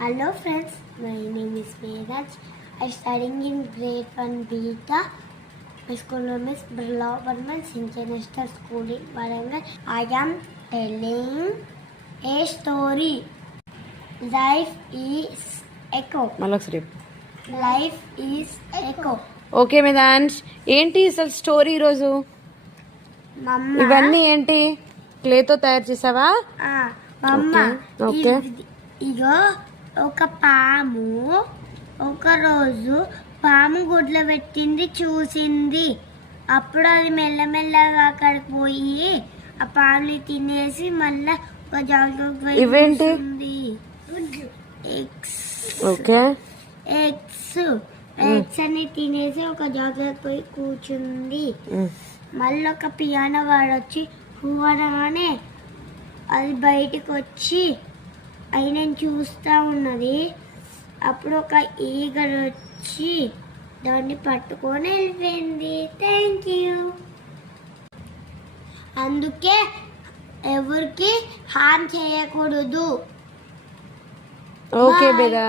Hello friends, my name is Megaj. I'm studying in grade 1 beta. My school name is Birla Varman International School in Warangal. I am telling a story. Life is echo. మళ్ళొకసారి Life is echo. Okay మేదాన్స్ ఏంటి అసలు story ఈరోజు Mama. ఇవన్నీ ఏంటి క్లేతో తయారు చేసావా మమ్మ okay ఇగో ఒక పాము ఒకరోజు పాము గుడ్లు పెట్టింది చూసింది. అప్పుడు అది మెల్లమెల్లగా అక్కడికి పోయి ఆ పాముని తినేసి మళ్ళా ఒక జాగ్రత్త ఇవేంటి? ఎగ్స్ ఓకే ఎగ్స్ ఎగ్స్ అని తినేసి ఒక జాగ్రత్త పోయి కూర్చుంది. మళ్ళీ ఒక పియానో వాడు వచ్చి అనగానే అది బయటకు వచ్చి అది నేను చూస్తూ ఉన్నది. అప్పుడు ఒక ఈగలు వచ్చి దాన్ని పట్టుకొని వెళ్ళిపోయింది. Thank you. అందుకే ఎవరికి హాని చేయకూడదు. ఓకే బేదా.